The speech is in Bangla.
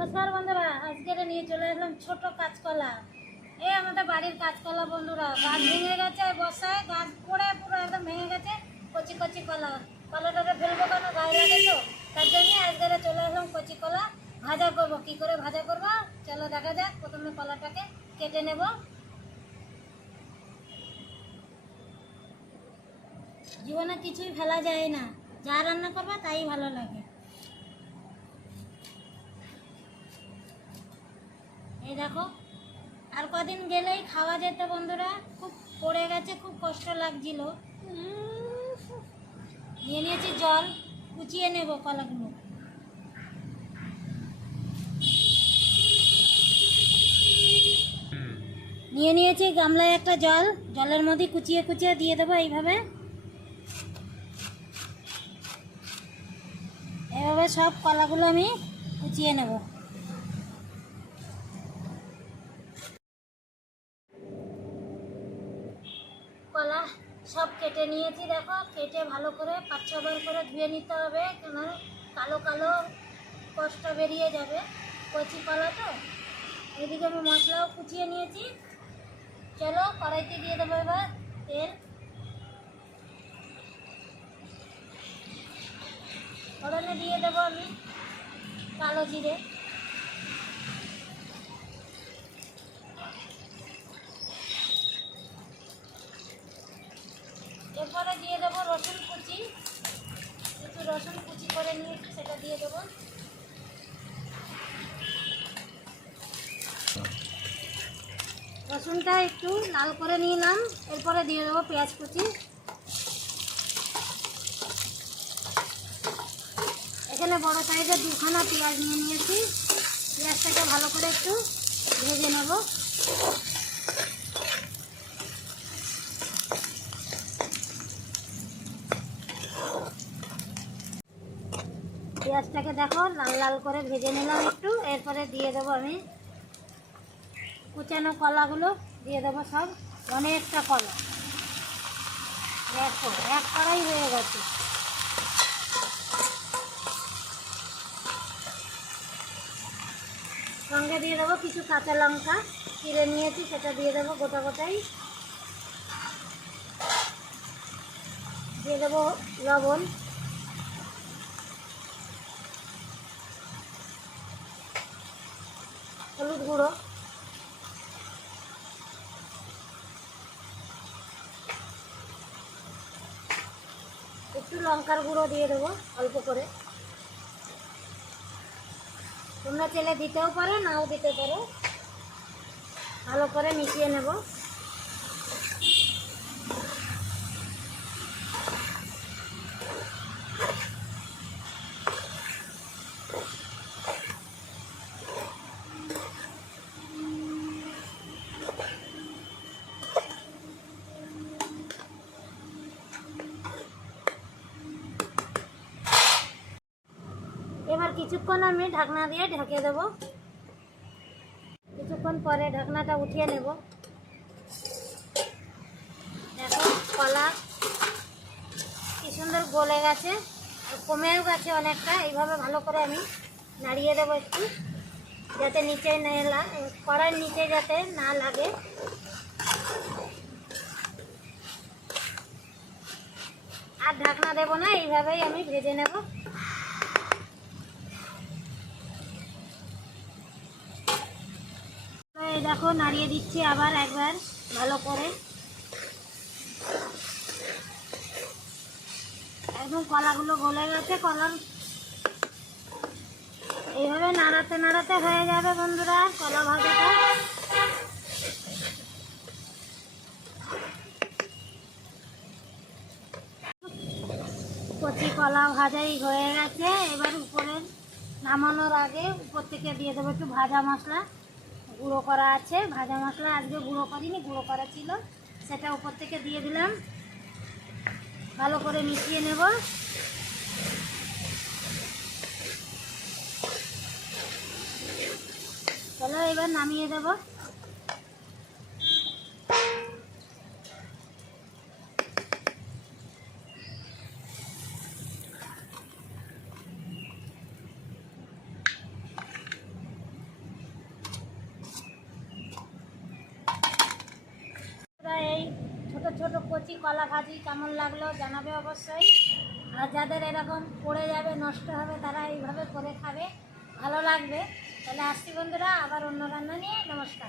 নমস্কার বন্ধুরা, আজকে নিয়ে চলে আসলাম ছোট কাঁচকলা। এই আমাদের বাড়ির কাঁচকলা বন্ধুরা, গাছ ভেঙে গেছে বর্ষায়, গাছ পড়ে পুরো একদম ভেঙে গেছে। কচি কচি কলা, কলাটাকে ফেলবো কেন, গায়ে লাগে তো, তার জন্য আজকে চলে আসলাম কচি কলা ভাজা করবো। কি করে ভাজা করবো চলো দেখা যাক। প্রথমে কলাটাকে কেটে নেব। জীবনে কিছুই ফেলা যায় না, যা রান্না করবে তাই ভালো লাগে। এই দেখো, আর কদিন গেলেই খাওয়া যেত বন্ধুরা। খুব পড়ে গেছে, খুব কষ্ট লাগছিল। নিয়ে নিয়েছি জল, কুচিয়ে নেব কলাগুলো। নিয়ে নিয়েছি গামলায় একটা জল, জলের মধ্যে কুচিয়ে কুচিয়ে দিয়ে দেবো এইভাবে। এভাবে সব কলাগুলো আমি কুচিয়ে নেব। কলা সব কেটে নিয়েছি, দেখো কেটে ভালো করে 5-6 বার করে ধুয়ে নিতে হবে, কেন কালো কালো কষ্ট বেরিয়ে যাবে, কচি কলা তো। এদিকে আমি মশলাও কুচিয়ে নিয়েছি। চলো কড়াইতে দিয়ে দেবো এবার তেল। ফোড়নে দিয়ে দেবো আমি কালো জিরে, এরপরে দিয়ে দেবো রসুন কুচি। একটু রসুন কুচি করে নিয়েছি, সেটা দিয়ে দেবো। রসুনটা একটু লাল করে নিলাম, এরপরে দিয়ে দেবো পেঁয়াজ কুচি। এখানে বড় সাইজের 2খানা পেঁয়াজ নিয়ে নিয়েছি। পেঁয়াজটাকে ভালো করে একটু ভেজে নেব। পেঁয়াজটাকে দেখো লাল লাল করে ভেজে নিলাম একটু। এরপরে দিয়ে দেবো আমি কুচানো কলাগুলো দিয়ে দেবো সব। অনেকটা কলা, দেখো এক কড়াই হয়ে গেছে। সঙ্গে দিয়ে দেবো কিছু কাঁচা লঙ্কা চিড়ে নিয়েছি, সেটা দিয়ে দেবো গোটা গোটাই। দিয়ে দেবো লবণ, হলুদ গুঁড়ো, একটু লঙ্কার গুঁড়ো দিয়ে দেবো অল্প করে। তোমরা চাইলে দিতেও পারো, নাও দিতে পারো। ভালো করে মিশিয়ে নেব। এবার কিছুক্ষণ আমি ঢাকনা দিয়ে ঢেকে দেবো। কিছুক্ষণ পরে ঢাকনাটা উঠিয়ে নেব। দেখো কলা কি সুন্দর গলে গেছে, কমেও গেছে অনেকটা। এইভাবে ভালো করে আমি নাড়িয়ে দেবো একটু, যাতে নিচে কড়াইয়ের নিচে যাতে না লাগে। আর ঢাকনা দেবো না, এইভাবেই আমি ভেজে নেব। এই দেখো নাড়িয়ে দিচ্ছি আবার একবার ভালো করে। একদম কলাগুলো গলে গেছে। কলার এইভাবে নাড়াতে নাড়াতে হয়ে যাবে বন্ধুরা কলা ভাজাটা। কচি কলা ভাজাই হয়ে গেছে। এবার উপরে নামানোর আগে উপর থেকে দিয়ে দেবো একটু ভাজা মশলা, গুঁড়ো করা আছে। ভাজা মশলা আজকে গুঁড়ো করিনি, গুঁড়ো করা ছিল, সেটা উপর থেকে দিয়ে দিলাম। ভালো করে মিশিয়ে নেব। চলো এবার নামিয়ে দেব। ছোট কচি কলা ভাজি কেমন লাগলো জানাবে অবশ্যই। আর যাদের এরকম পড়ে যাবে নষ্ট হবে তারা এইভাবে করে খাবে, ভালো লাগবে। তাহলে আসছি বন্ধুরা, আবার অন্য রান্না নিয়ে। নমস্কার।